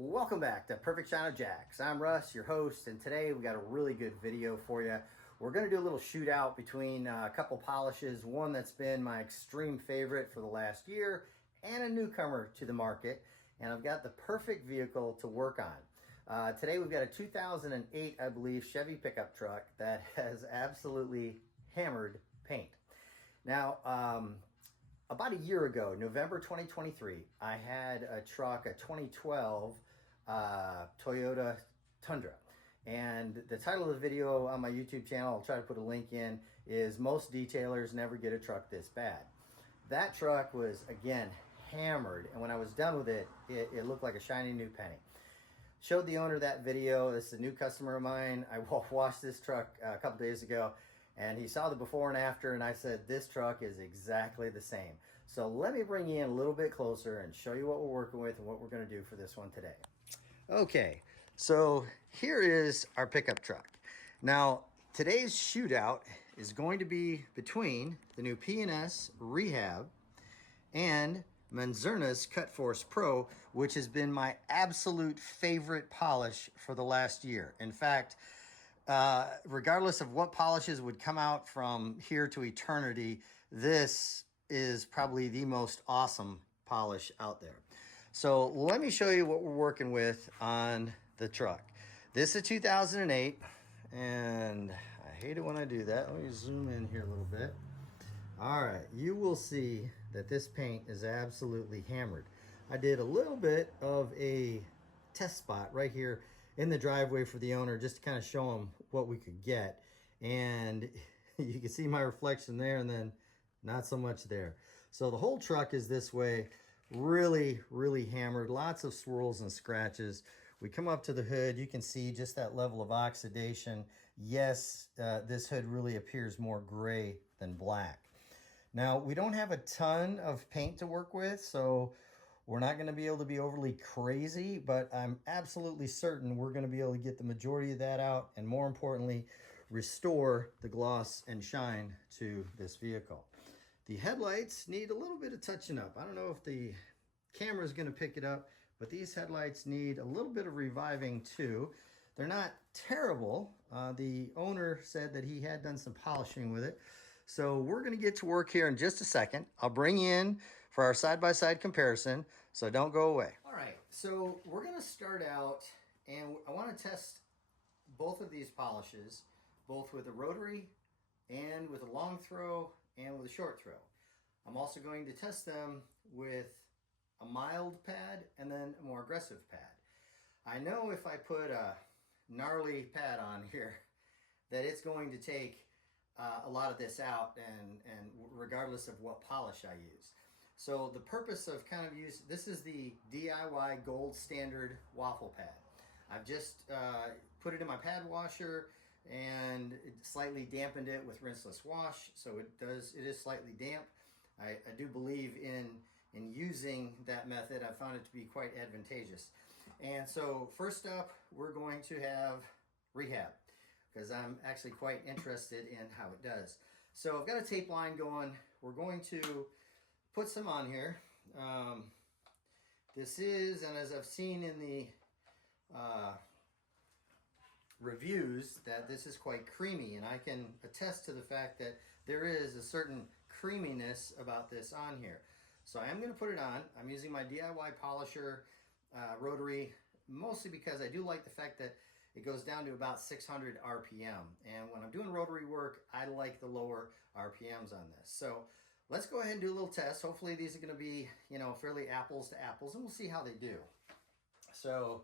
Welcome back to Perfect Shine of Jacks. I'm Russ, your host, and today we got a really good video for you. We're going to do a little shootout between a couple polishes, one that's been my extreme favorite for the last year and a newcomer to the market, and I've got the perfect vehicle to work on. Today we've got a 2008, I believe, Chevy pickup truck that has absolutely hammered paint. Now, about a year ago, November 2023, I had a truck, a 2012 Toyota Tundra. And the title of the video on my YouTube channel, I'll try to put a link in, is Most Detailers Never Get a Truck This Bad. That truck was, again, hammered. And when I was done with it, it looked like a shiny new penny. Showed the owner that video. This is a new customer of mine. I washed this truck a couple days ago. And he saw the before and after, and I said, this truck is exactly the same. So let me bring you in a little bit closer and show you what we're working with and what we're gonna do for this one today. Okay, so here is our pickup truck. Now, today's shootout is going to be between the new P&S REHAB and Menzerna's Cut Force Pro, which has been my absolute favorite polish for the last year. In fact, regardless of what polishes would come out from here to eternity, this is probably the most awesome polish out there. So let me show you what we're working with on the truck. This is 2008, and I hate it when I do that. Let me zoom in here a little bit. All right, you will see that this paint is absolutely hammered. I did a little bit of a test spot right here in the driveway for the owner, just to kind of show him what we could get. And you can see my reflection there, and then not so much there. So the whole truck is this way, really, really hammered, lots of swirls and scratches. We come up to the hood, you can see just that level of oxidation. Yes, this hood really appears more gray than black. Now, we don't have a ton of paint to work with, so we're not going to be able to be overly crazy, but I'm absolutely certain we're going to be able to get the majority of that out, and more importantly, restore the gloss and shine to this vehicle. The headlights need a little bit of touching up. I don't know if the camera is going to pick it up, but these headlights need a little bit of reviving too. They're not terrible. The owner said that he had done some polishing with it. So we're going to get to work here in just a second. I'll bring you in for our side-by-side comparison, so don't go away. All right, so we're going to start out, and I want to test both of these polishes, both with a rotary and with a long throw and with a short throw. I'm also going to test them with a mild pad and then a more aggressive pad. I know if I put a gnarly pad on here that it's going to take a lot of this out, and regardless of what polish I use. So the purpose of kind of this is the DIY gold standard waffle pad. I've just put it in my pad washer and slightly dampened it with rinseless wash, so it is slightly damp. I do believe in using that method. I found it to be quite advantageous. And so first up, we're going to have REHAB, because I'm actually quite interested in how it does. So I've got a tape line going. We're going to put some on here. This is, and as I've seen in the reviews, that this is quite creamy, and I can attest to the fact that there is a certain creaminess about this on here. So I am going to put it on. I'm using my DIY polisher rotary, mostly because I do like the fact that it goes down to about 600 RPM. And when I'm doing rotary work, I like the lower RPMs on this. So let's go ahead and do a little test. Hopefully these are going to be, fairly apples to apples, and we'll see how they do. So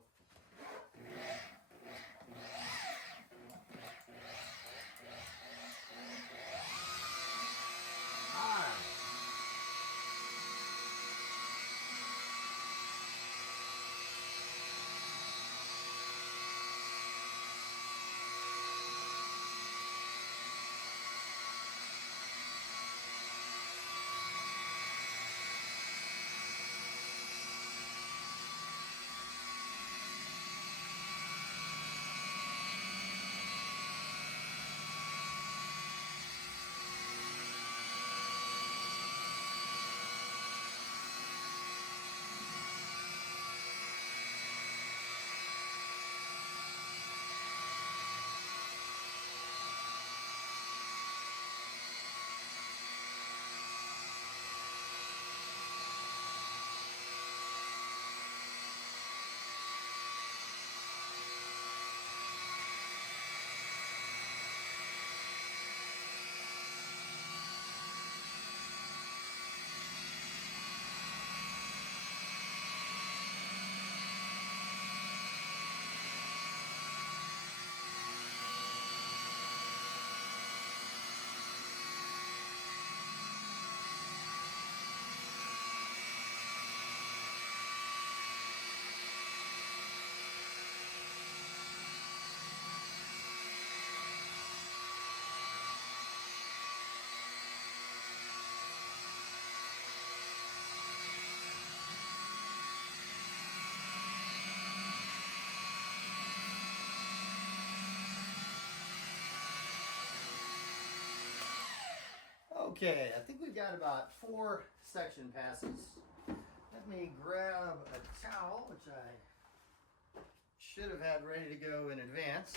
Okay, I think we've got about 4 section passes. Let me grab a towel, which I should have had ready to go in advance.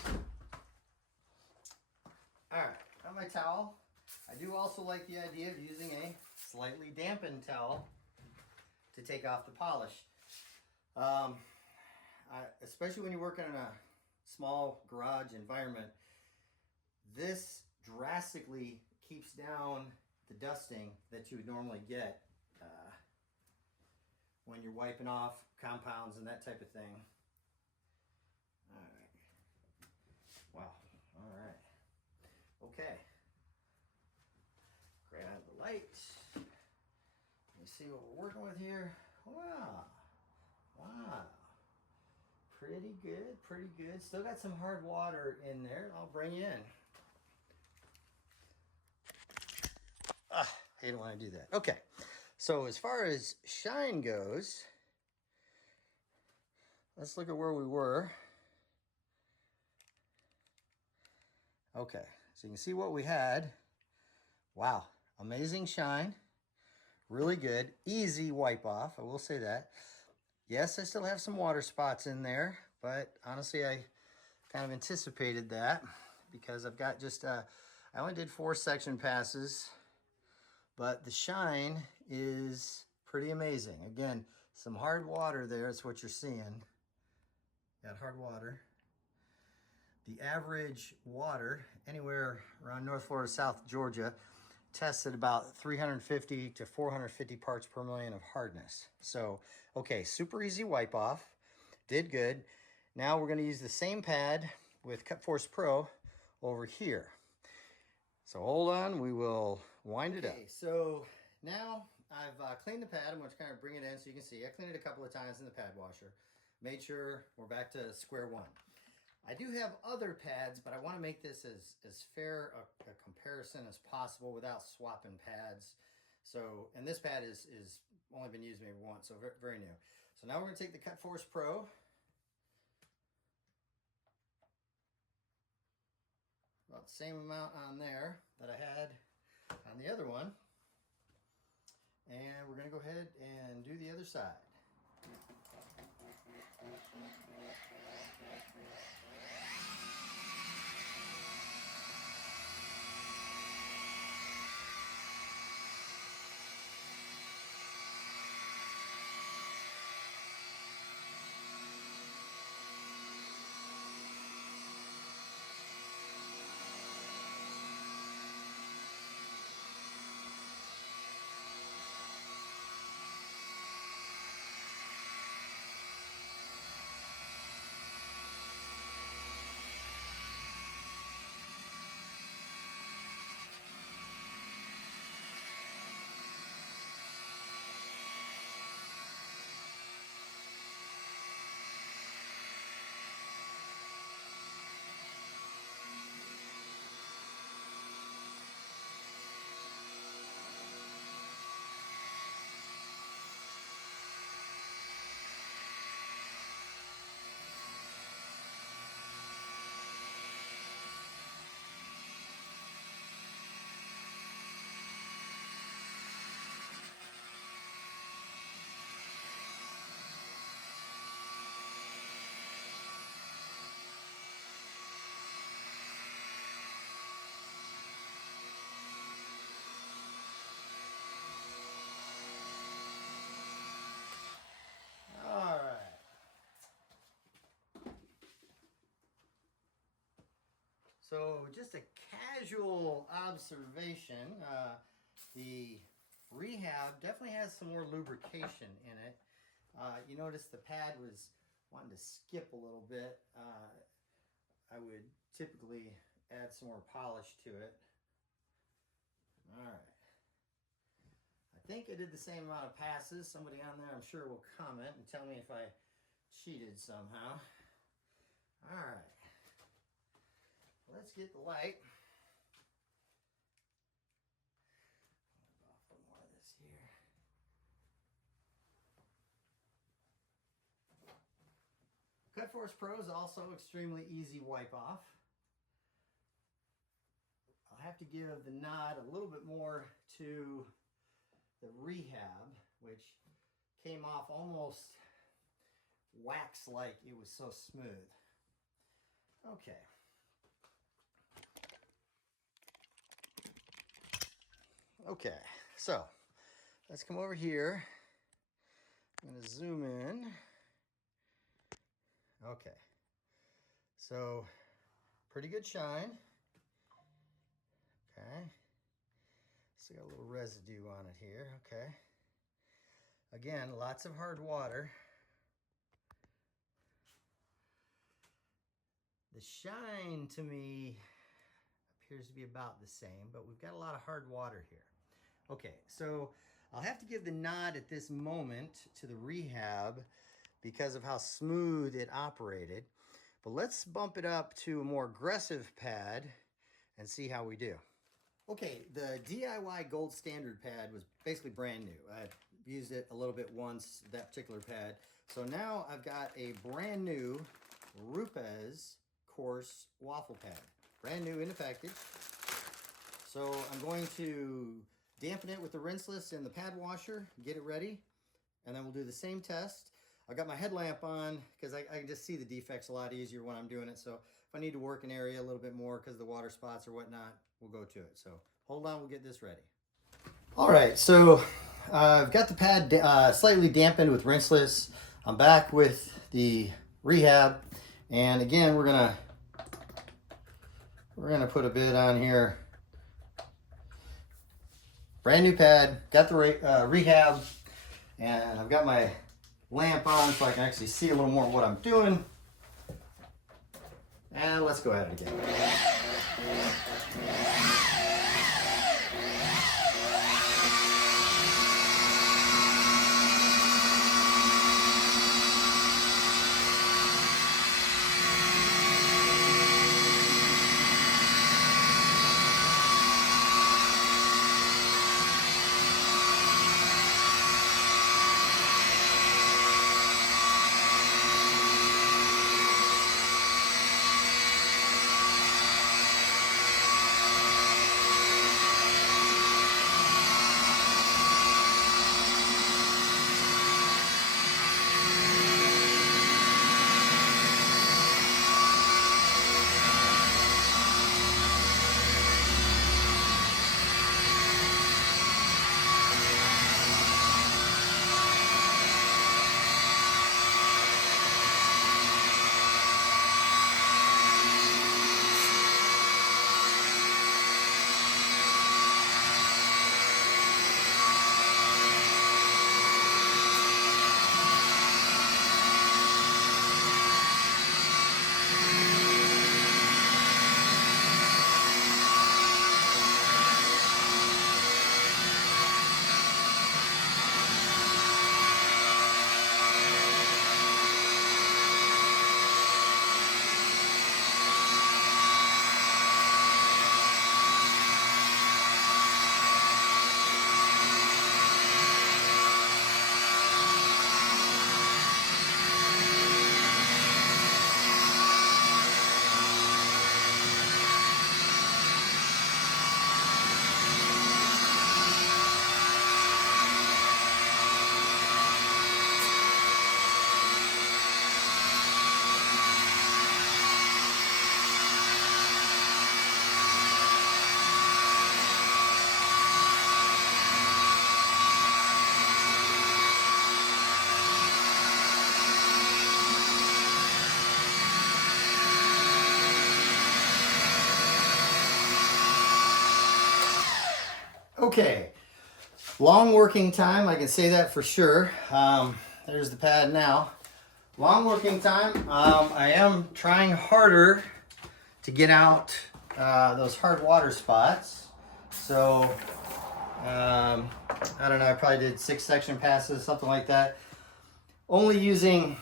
All right, got my towel. I do also like the idea of using a slightly dampened towel to take off the polish. Especially when you're working in a small garage environment, this drastically keeps down the dusting that you would normally get when you're wiping off compounds and that type of thing. All right. Wow. All right. Okay. Grab the light. Let me see what we're working with here. Wow. Wow. Pretty good, pretty good. Still got some hard water in there. I'll bring you in. I don't want to do that. Okay. So as far as shine goes, let's look at where we were. Okay. So you can see what we had. Wow. Amazing shine. Really good. Easy wipe off. I will say that. Yes, I still have some water spots in there, but honestly, I kind of anticipated that because I've got just, I only did 4 section passes, but the shine is pretty amazing. Again, some hard water there. That's what you're seeing. Got hard water. The average water anywhere around North Florida, South Georgia, tested about 350 to 450 parts per million of hardness. So, okay, super easy wipe off. Did good. Now we're going to use the same pad with Cut Force Pro over here. So hold on, we will wind it up. Okay, so now I've cleaned the pad. I'm going to kind of bring it in so you can see. I cleaned it a couple of times in the pad washer. Made sure we're back to square one. I do have other pads, but I want to make this as fair a comparison as possible without swapping pads. So, and this pad is only been used maybe once, so very, very new. So now we're going to take the Cut Force Pro. About the same amount on there that I had on the other one. And we're going to go ahead and do the other side. All right. So just a casual observation, the Rehab definitely has some more lubrication in it. You notice the pad was wanting to skip a little bit. I would typically add some more polish to it. All right. I think I did the same amount of passes. Somebody on there I'm sure will comment and tell me if I cheated somehow. All right. Let's get the light. Off a little more of this here. Cut Force Pro is also extremely easy wipe off. I'll have to give the nod a little bit more to the rehab, which came off almost wax-like. It was so smooth. Okay. Okay, so let's come over here. I'm going to zoom in. Okay, so pretty good shine. Okay, still got a little residue on it here. Okay, again, lots of hard water. The shine to me appears to be about the same, but we've got a lot of hard water here. Okay, so I'll have to give the nod at this moment to the rehab because of how smooth it operated. But let's bump it up to a more aggressive pad and see how we do. Okay, the DIY Gold Standard pad was basically brand new. I've used it a little bit once, that particular pad. So now I've got a brand new Rupes coarse waffle pad. Brand new in the package. So I'm going to dampen it with the rinseless in the pad washer, get it ready, and then we'll do the same test. I've got my headlamp on because I can just see the defects a lot easier when I'm doing it. So if I need to work an area a little bit more because of the water spots or whatnot, we'll go to it. So hold on, we'll get this ready. All right, so I've got the pad slightly dampened with rinseless. I'm back with the rehab, and again, we're gonna put a bit on here. Brand new pad, got the rehab, and I've got my lamp on so I can actually see a little more of what I'm doing. And let's go at it again. Okay, long working time, I can say that for sure. There's the pad now. Long working time. I am trying harder to get out those hard water spots. So, I don't know, I probably did 6 section passes, something like that. Only using,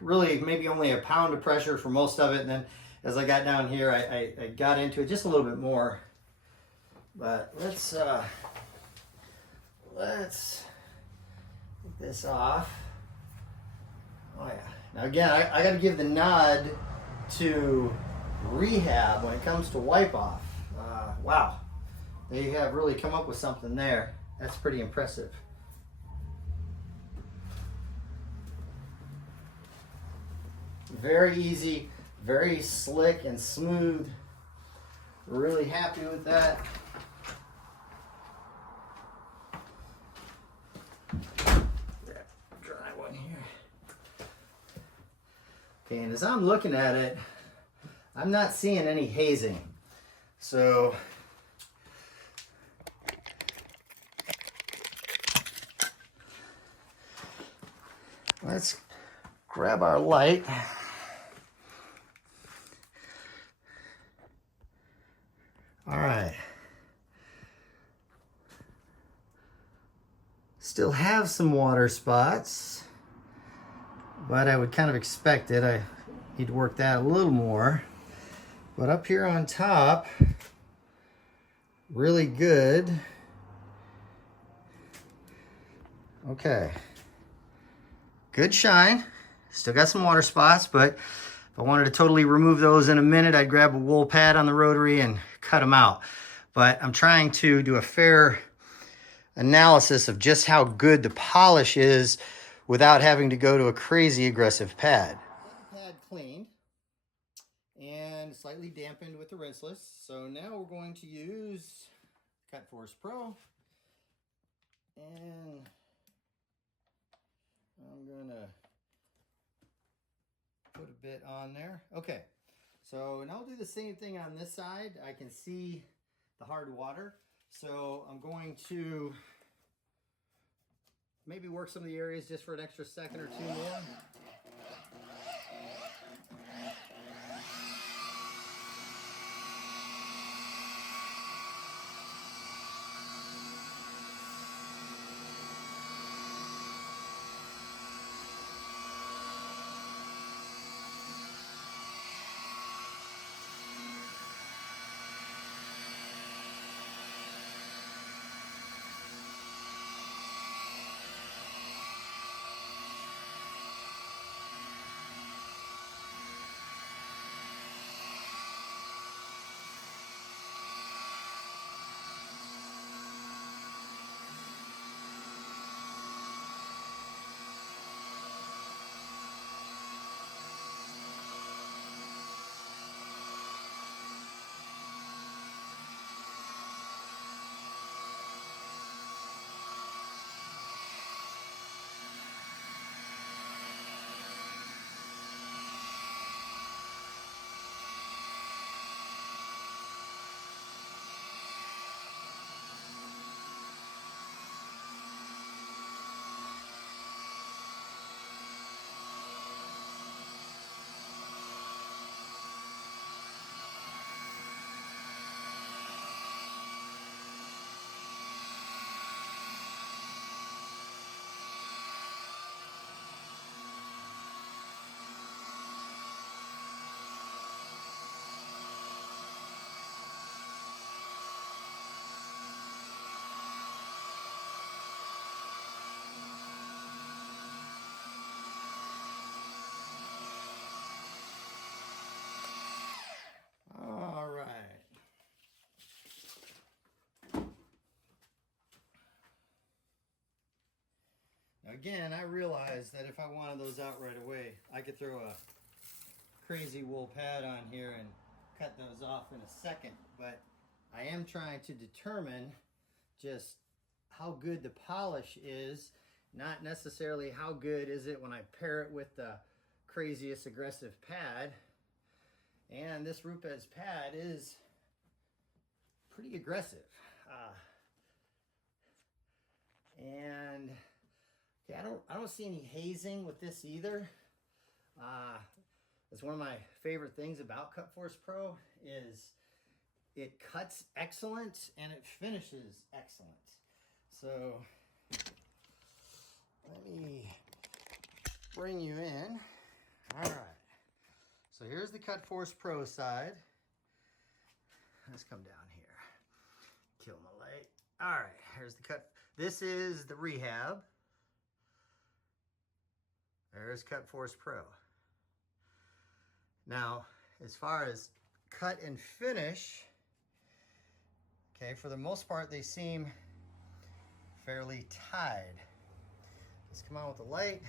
really, maybe only a pound of pressure for most of it. And then as I got down here, I got into it just a little bit more. But let's get this off. Oh yeah. Now again, I got to give the nod to rehab when it comes to wipe off. Wow, they have really come up with something there. That's pretty impressive. Very easy, very slick and smooth. Really happy with that. Dry one here. Okay, and as I'm looking at it, I'm not seeing any hazing. So let's grab our light. All right. Still have some water spots, but I would kind of expect it. I need to work that a little more. But up here on top, really good. Okay. Good shine. Still got some water spots, but if I wanted to totally remove those in a minute, I'd grab a wool pad on the rotary and cut them out. But I'm trying to do a fair analysis of just how good the polish is without having to go to a crazy aggressive pad. Got the pad cleaned and slightly dampened with the rinseless. So now we're going to use Cut Force Pro, and I'm gonna put a bit on there. Okay, so now I'll do the same thing on this side. I can see the hard water, so I'm going to maybe work some of the areas just for an extra second or two more. Again, I realized that if I wanted those out right away, I could throw a crazy wool pad on here and cut those off in a second. But I am trying to determine just how good the polish is, not necessarily how good is it when I pair it with the craziest aggressive pad. And this Rupes pad is pretty aggressive. And okay, I don't see any hazing with this either. It's one of my favorite things about Cut Force Pro is it cuts excellent and it finishes excellent. So let me bring you in. All right. So here's the Cut Force Pro side. Let's come down here. Kill my light. All right, here's the cut. This is the REHAB. There's Cut Force Pro. Now, as far as cut and finish, Okay, for the most part, they seem fairly tied. Let's come on with the light.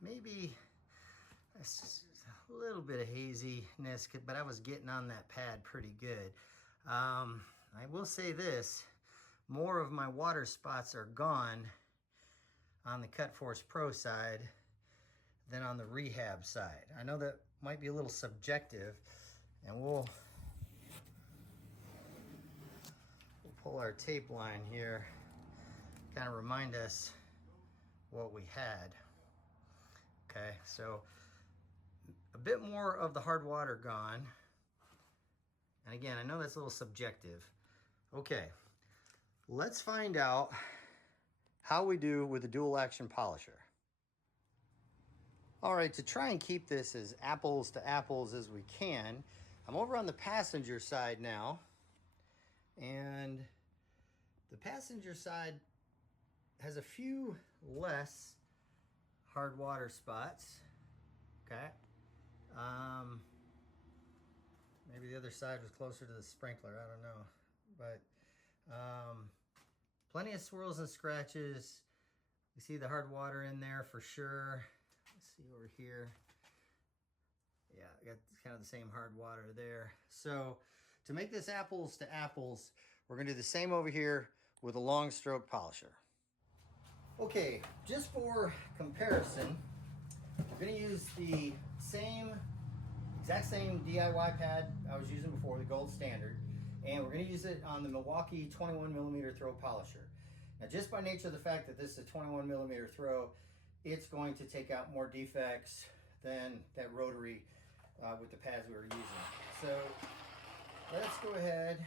Maybe a little bit of haziness, but I was getting on that pad pretty good. I will say this, more of my water spots are gone on the Cut Force Pro side than on the Rehab side. I know that might be a little subjective, and we'll pull our tape line here, kind of remind us what we had. Okay, so a bit more of the hard water gone. And again, I know that's a little subjective. Okay, let's find out how we do with the dual action polisher. All right, to try and keep this as apples to apples as we can, I'm over on the passenger side now. And the passenger side has a few less hard water spots. Okay. Maybe the other side was closer to the sprinkler, I don't know. But plenty of swirls and scratches. You see the hard water in there for sure. Let's see over here. Yeah, I got kind of the same hard water there. So to make this apples to apples, we're gonna do the same over here with a long stroke polisher. Okay, just for comparison, we're gonna use the exact same DIY pad I was using before, the gold standard, and we're gonna use it on the Milwaukee 21mm throw polisher. Now, just by nature of the fact that this is a 21mm throw, it's going to take out more defects than that rotary with the pads we were using. So let's go ahead,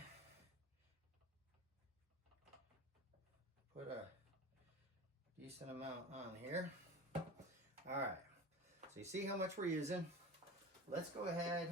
put a decent amount on here. All right, so you see how much we're using. Let's go ahead.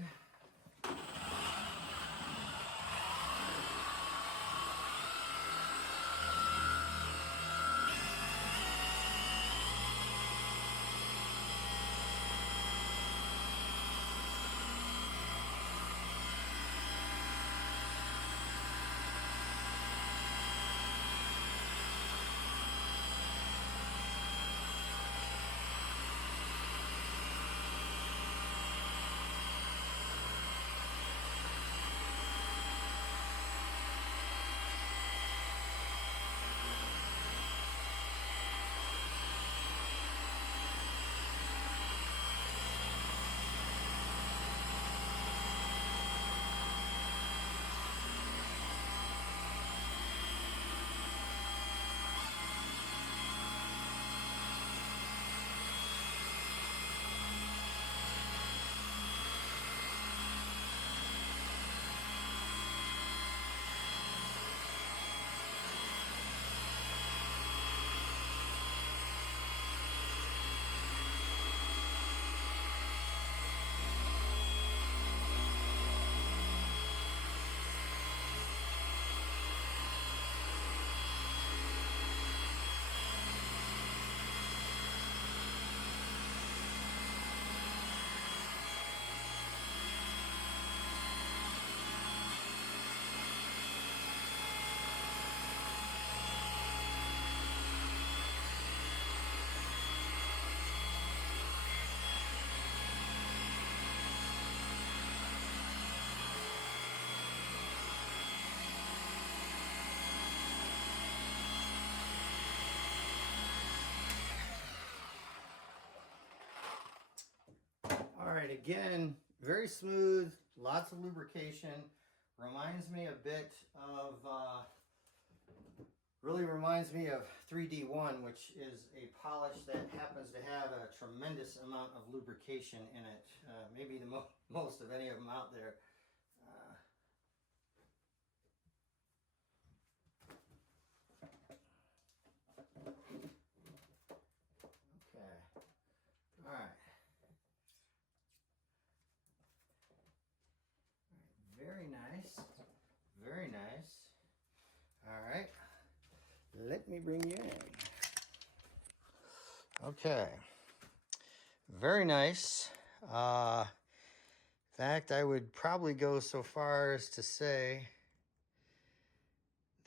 All right, again, very smooth, lots of lubrication. Reminds me a bit of, really reminds me of 3D1, which is a polish that happens to have a tremendous amount of lubrication in it. Maybe the most of any of them out there. Okay, all right. Very nice, very nice. All right, let me bring you in. Okay, very nice. In fact, I would probably go so far as to say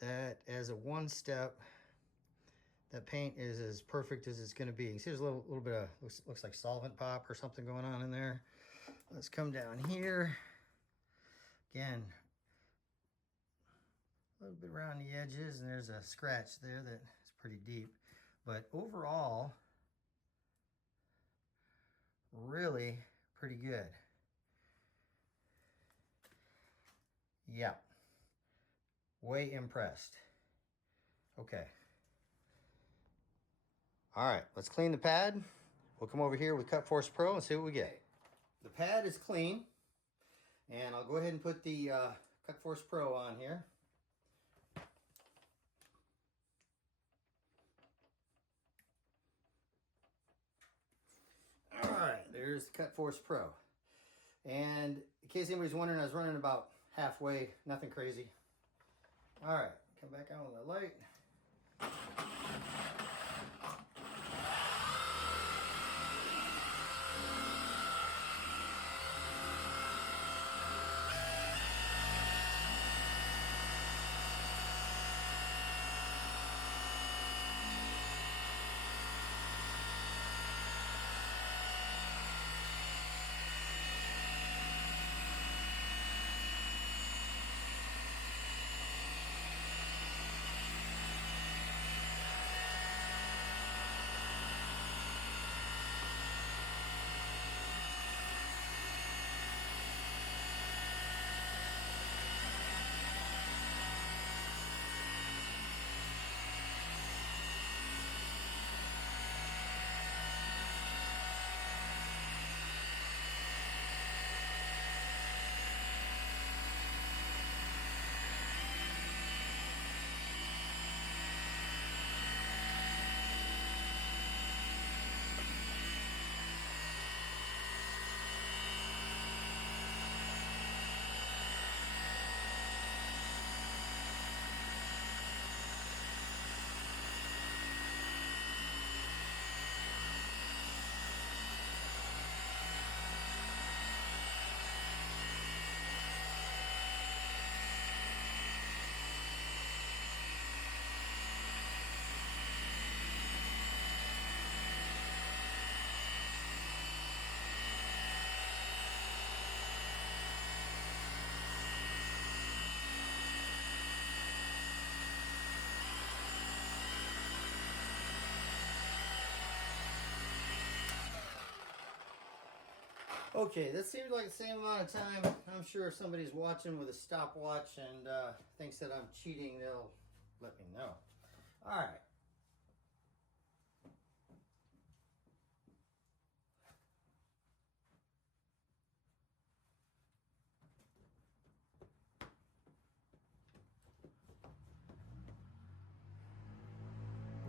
that as a one step, that paint is as perfect as it's going to be. You see there's a little bit of, looks like solvent pop or something going on in there. Let's come down here. Again, a little bit around the edges, and there's a scratch there that is pretty deep. But overall, really pretty good. Yeah, way impressed. Okay. All right, let's clean the pad. We'll come over here with Cut Force Pro and see what we get. The pad is clean, and I'll go ahead and put the Cut Force Pro on here. All right, there's the Cut Force Pro. And in case anybody's wondering, I was running about halfway, nothing crazy. All right, come back on with the light. Okay, that seems like the same amount of time. I'm sure if somebody's watching with a stopwatch and thinks that I'm cheating, they'll let me know. All right.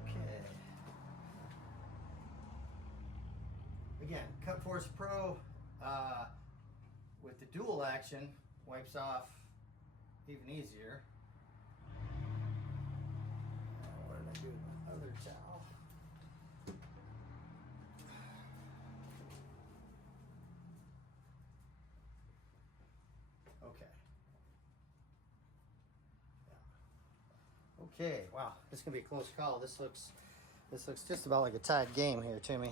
Okay. Again, Cut Force Pro with the dual action wipes off even easier. What did I do with my other towel? Okay. Yeah. Okay. Wow, this is gonna be a close call. This looks just about like a tied game here, Timmy.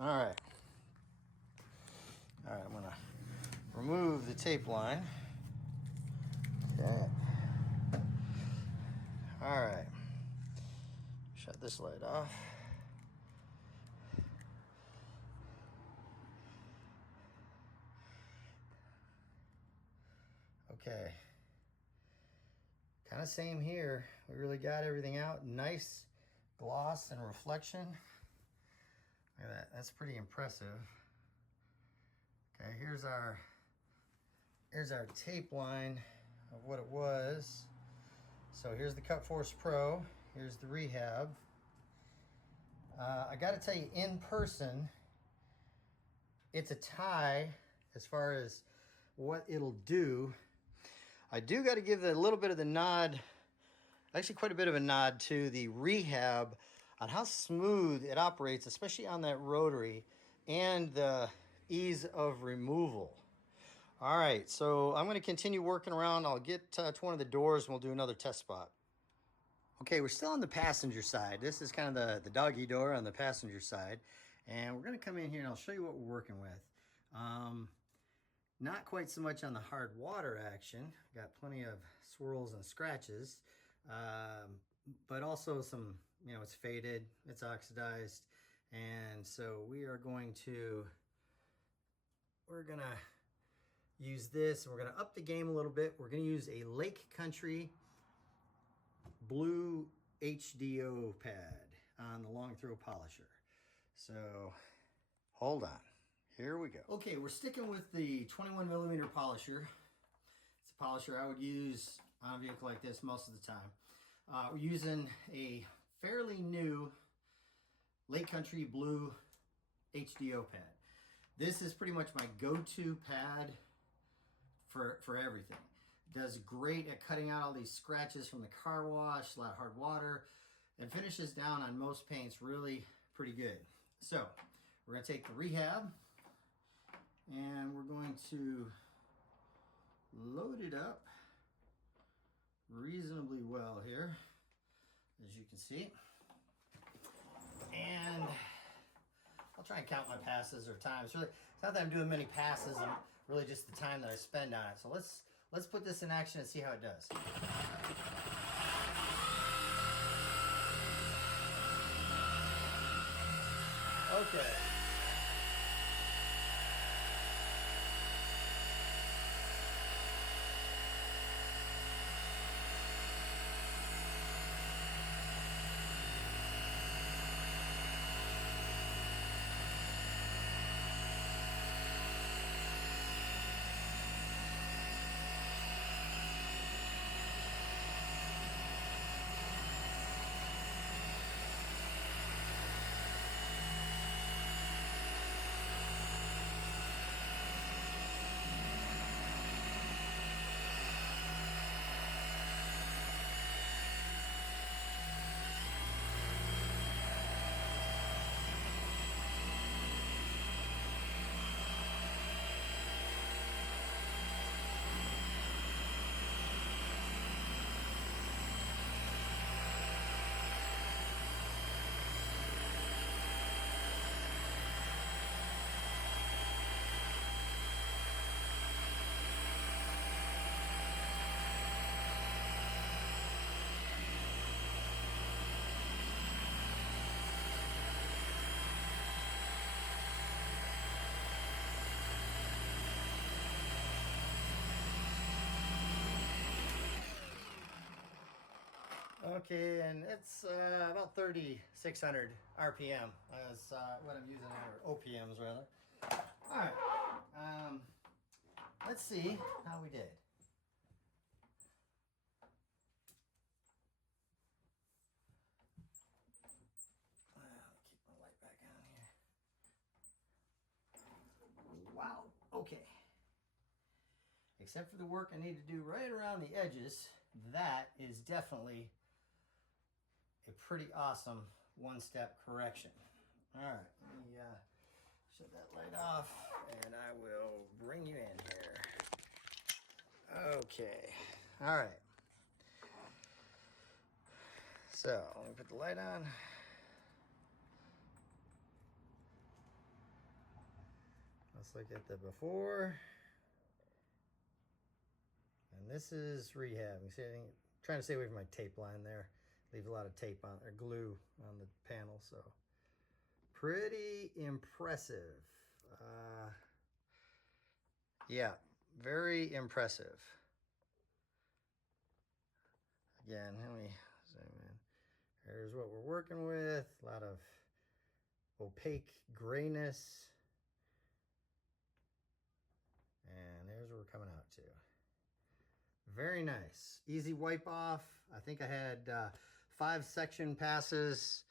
All right. All right, I'm gonna remove the tape line. Okay. All right. Shut this light off. Okay. Kind of same here. We really got everything out. Nice gloss and reflection. Look at that. That's pretty impressive. Okay, here's our tape line of what it was. So here's the Cut Force Pro. Here's the Rehab. I got to tell you, in person, it's a tie as far as what it'll do. I do got to give a little bit of the nod, actually quite a bit of a nod to the Rehab on how smooth it operates, especially on that rotary, and the ease of removal. All right, so I'm going to continue working around. I'll get to one of the doors and we'll do another test spot. Okay, we're still on the passenger side. This is kind of the doggy door on the passenger side. And we're going to come in here and I'll show you what we're working with. Not quite so much on the hard water action. Got plenty of swirls and scratches. But also some, it's faded, it's oxidized. And so we're going to use this, and we're gonna up the game a little bit. We're gonna use a Lake Country blue HDO pad on the long throw polisher. So hold on, here we go. Okay, we're sticking with the 21mm polisher. It's a polisher I would use on a vehicle like this most of the time. We're using a fairly new Lake Country blue HDO pad. This is pretty much my go-to pad for everything. It does great at cutting out all these scratches from the car wash, a lot of hard water, and finishes down on most paints really pretty good. So we're going to take the REHAB and we're going to load it up reasonably well here, as you can see. And I'll try and count my passes or times. Really, it's not that I'm doing many passes, and really just the time that I spend on it. So let's put this in action and see how it does. Okay. Okay, and it's about 3,600 RPM is what I'm using, or OPMs rather. All right, let's see how we did. Keep my light back on here. Wow, okay. Except for the work I need to do right around the edges, that is definitely a pretty awesome one-step correction. All right, let me shut that light off and I will bring you in here. Okay, all right. So let me put the light on. Let's look at the before. And this is REHAB. You see, I'm trying to stay away from my tape line there. Leave a lot of tape on, or glue on the panel, so pretty impressive. Yeah, very impressive. Again, let me zoom in. Here's what we're working with. A lot of opaque grayness. And there's what we're coming out to. Very nice. Easy wipe off. I think I had 5 section passes.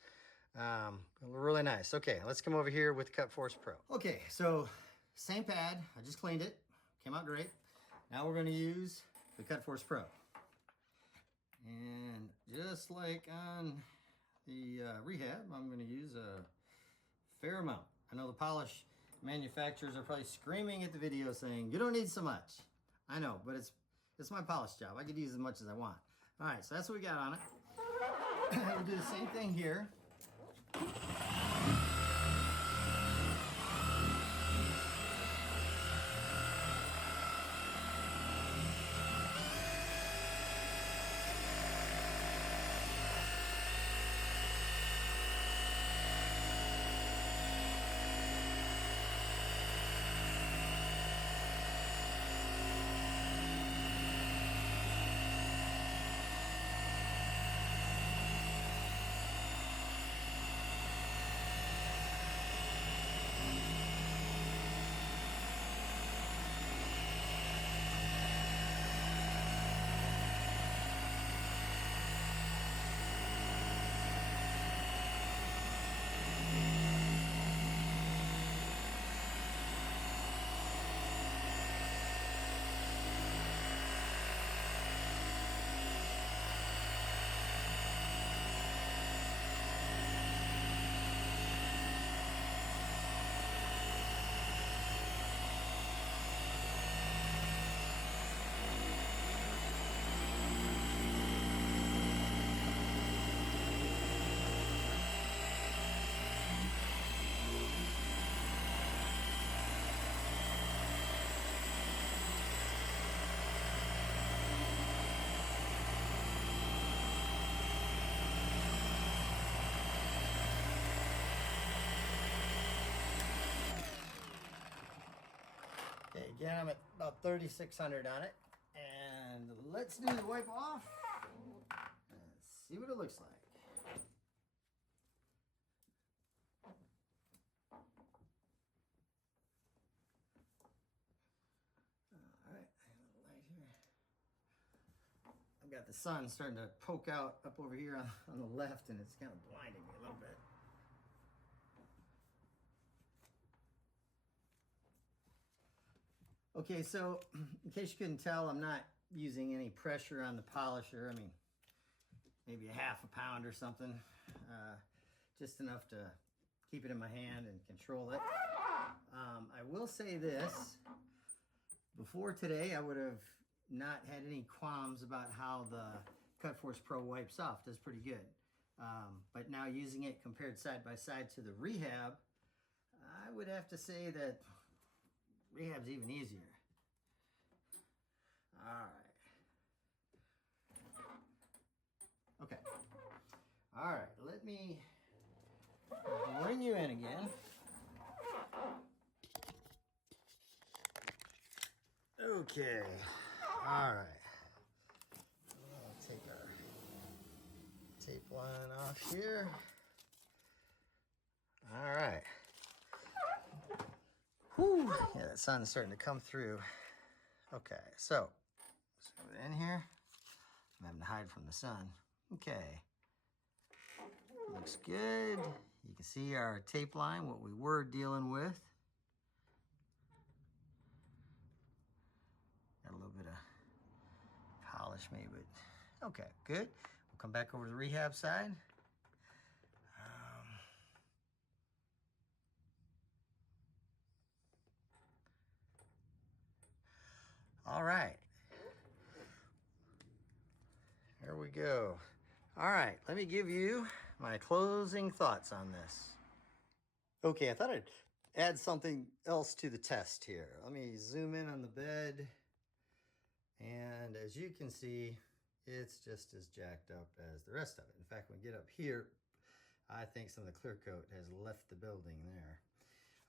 Really nice. Okay, let's come over here with Cut Force Pro. Okay, so same pad. I just cleaned it. Came out great. Now we're going to use the Cut Force Pro. And just like on the REHAB, I'm going to use a fair amount. I know the polish manufacturers are probably screaming at the video saying, you don't need so much. I know, but it's my polish job. I could use as much as I want. All right, so that's what we got on it. We'll do the same thing here. Okay, again, I'm at about 3,600 on it. And let's do the wipe off and see what it looks like. All right, I have a light here. I've got the sun starting to poke out up over here on the left, and it's kind of blinding me a little bit. Okay, so in case you couldn't tell, I'm not using any pressure on the polisher. I mean, maybe a half a pound or something. Just enough to keep it in my hand and control it. I will say this. Before today, I would have not had any qualms about how the Cut Force Pro wipes off. Does pretty good. But now using it compared side by side to the REHAB, I would have to say that REHAB's even easier. All right. Okay. All right, let me bring you in again. Okay. All right. I'll take our tape line off here. All right. Whew. Yeah, the sun's starting to come through. Okay, so let's go in here. I'm having to hide from the sun. Okay. Looks good. You can see our tape line, what we were dealing with. Got a little bit of polish maybe, but okay, good. We'll come back over to the REHAB side. All right, there we go. All right, let me give you my closing thoughts on this. Okay, I thought I'd add something else to the test here. Let me zoom in on the bed. And as you can see, it's just as jacked up as the rest of it. In fact, when we get up here, I think some of the clear coat has left the building there.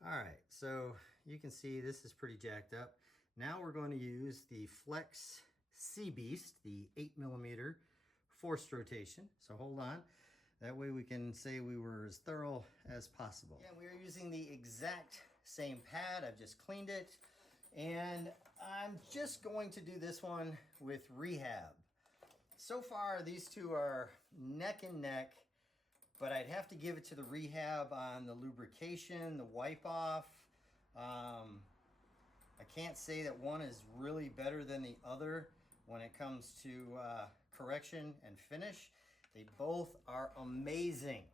All right, so you can see this is pretty jacked up. Now we're going to use the Flex Sea Beast, the 8mm forced rotation. So hold on. That way we can say we were as thorough as possible. Yeah, we are using the exact same pad. I've just cleaned it. And I'm just going to do this one with REHAB. So far, these two are neck and neck, but I'd have to give it to the REHAB on the lubrication, the wipe off. I can't say that one is really better than the other when it comes to correction and finish. They both are amazing.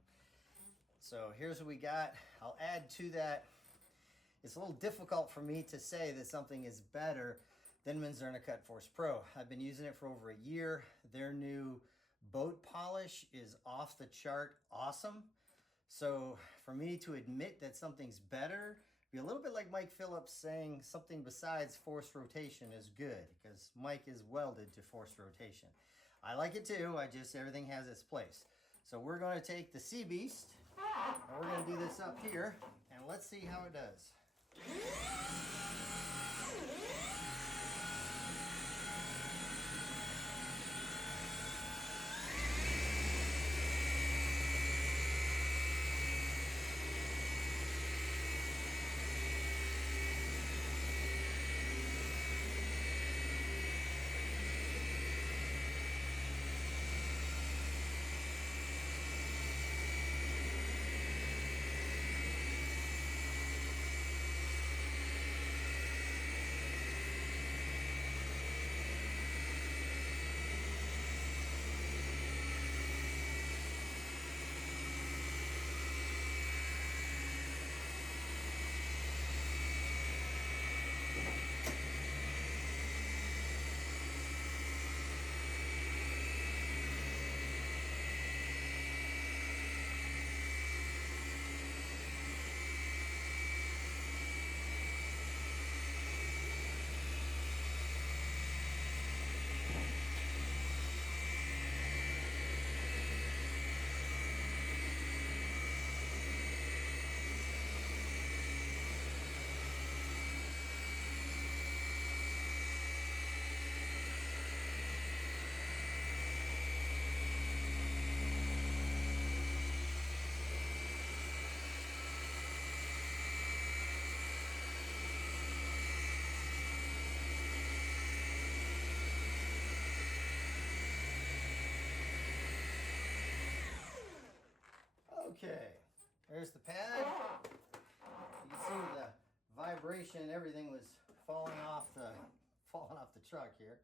So here's what we got. I'll add to that it's a little difficult for me to say that something is better than Menzerna Cut Force Pro. I've been using it for over a year. Their new boat polish is off the chart awesome. So for me to admit that something's better, be a little bit like Mike Phillips saying something besides forced rotation is good, because Mike is welded to forced rotation. I like it too, everything has its place. So we're going to take the Sea Beast, and we're going to do this up here, and let's see how it does. Okay, there's the pad. You can see the vibration, everything was falling off the truck here.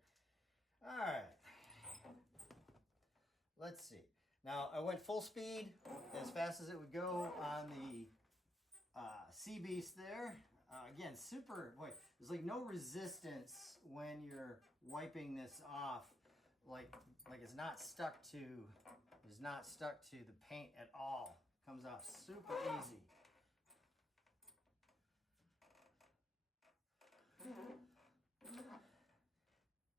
All right, let's see. Now I went full speed, as fast as it would go on the Sea Beast there. Again, boy, there's like no resistance when you're wiping this off. Like it's not stuck to the paint at all. Comes off super easy.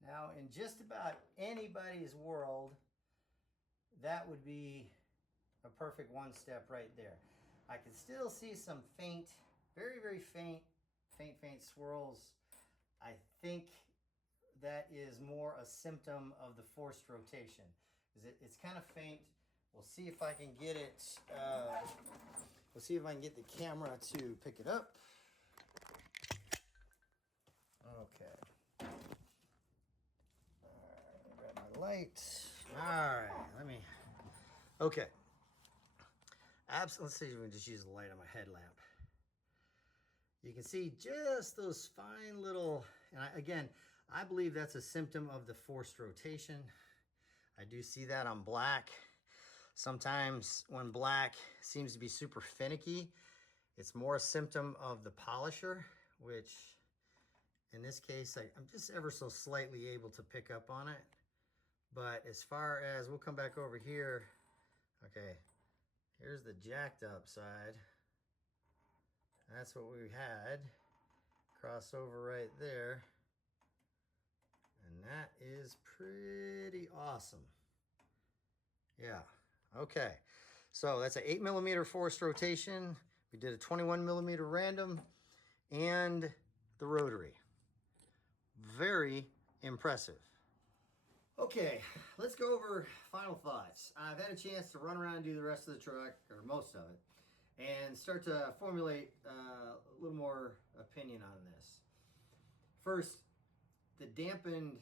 Now, in just about anybody's world, that would be a perfect one step right there. I can still see some faint, very, very faint swirls. I think that is more a symptom of the forced rotation. It's kind of faint. We'll see if I can get it, we'll see if I can get the camera to pick it up. Okay. All right, grab my light. All right, okay. Let's see if we can just use the light on my headlamp. You can see just those fine little, and I believe that's a symptom of the forced rotation. I do see that on black. Sometimes when black seems to be super finicky, it's more a symptom of the polisher, which in this case, I'm just ever so slightly able to pick up on it. But as far as, we'll come back over here. Okay, here's the jacked up side. That's what we had. Crossover right there. And that is pretty awesome. Yeah, okay. So that's an 8mm forced rotation. We did a 21mm random and the rotary. Very impressive. Okay, let's go over final thoughts. I've had a chance to run around and do the rest of the truck, or most of it, and start to formulate a little more opinion on this. First, the dampened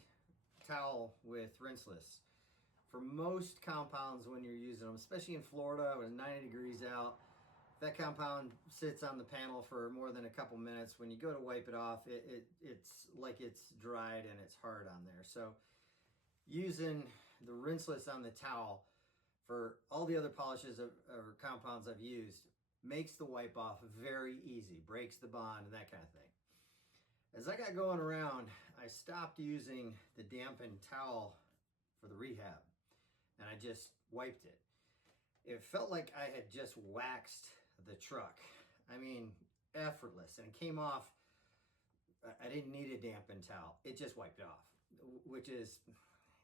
towel with rinseless. For most compounds when you're using them, especially in Florida when it's 90 degrees out, if that compound sits on the panel for more than a couple minutes, when you go to wipe it off, it's like it's dried and it's hard on there. So using the rinseless on the towel for all the other polishes or compounds I've used makes the wipe off very easy, breaks the bond and that kind of thing. As I got going around, I stopped using the dampened towel for the rehab and I just wiped it. It felt like I had just waxed the truck. I mean, effortless, and it came off. I didn't need a dampened towel. It just wiped it off, which is,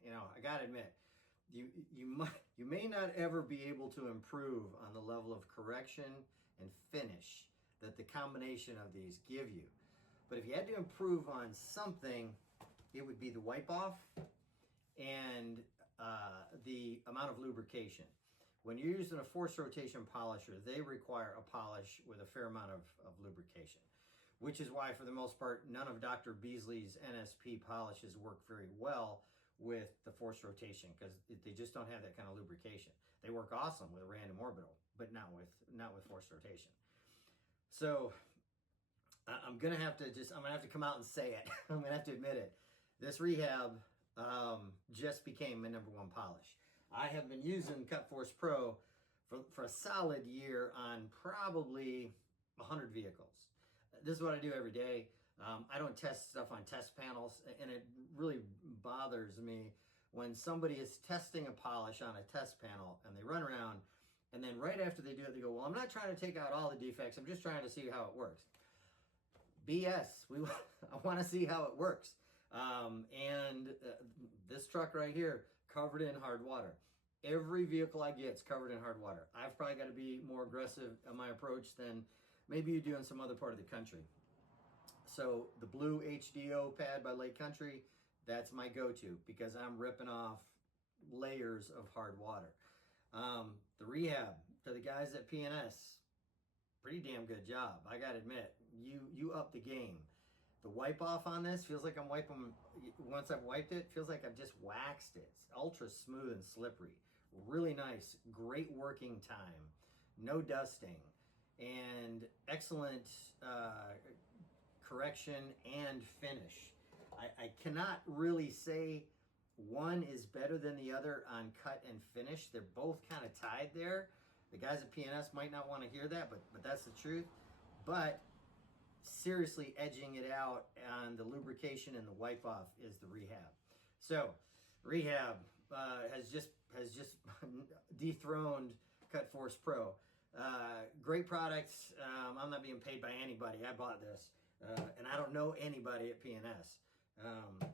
you know, I gotta admit, you may not ever be able to improve on the level of correction and finish that the combination of these give you. But if you had to improve on something, it would be the wipe off and the amount of lubrication. When you're using a forced rotation polisher, they require a polish with a fair amount of lubrication, which is why, for the most part, none of Dr. Beasley's NSP polishes work very well with the forced rotation because they just don't have that kind of lubrication. They work awesome with a random orbital, but not with forced rotation. So I'm gonna have to come out and say it. I'm gonna have to admit it. This rehab just became my #1 polish. I have been using Cut Force Pro for a solid year on probably 100 vehicles. This is what I do every day. I don't test stuff on test panels, and it really bothers me when somebody is testing a polish on a test panel and they run around and then right after they do it, they go, well, I'm not trying to take out all the defects. I'm just trying to see how it works. BS. I want to see how it works. This truck right here, covered in hard water. Every vehicle I get is covered in hard water. I've probably got to be more aggressive in my approach than maybe you do in some other part of the country. So the blue HDO pad by Lake Country, that's my go-to because I'm ripping off layers of hard water. The rehab, to the guys at PNS, pretty damn good job. I gotta admit, you up the game. The wipe off on this feels like I'm wiping, once I've wiped it, feels like I've just waxed it. It's ultra smooth and slippery. Really nice, great working time, no dusting, and excellent correction and finish. I cannot really say one is better than the other on cut and finish. They're both kind of tied there. The guys at PNS might not want to hear that, but that's the truth. But seriously edging it out on the lubrication and the wipe off is the rehab. So rehab has just dethroned Cut Force Pro. Great products. I'm not being paid by anybody. I bought this and I don't know anybody at PNS.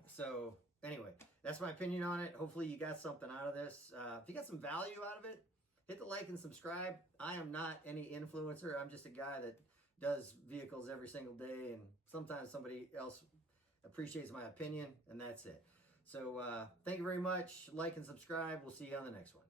So anyway, that's my opinion on it. Hopefully you got something out of this. If you got some value out of it, hit the like and subscribe. I am not any influencer. I'm just a guy that does vehicles every single day, and sometimes somebody else appreciates my opinion, and that's it. So thank you very much. Like and subscribe. We'll see you on the next one.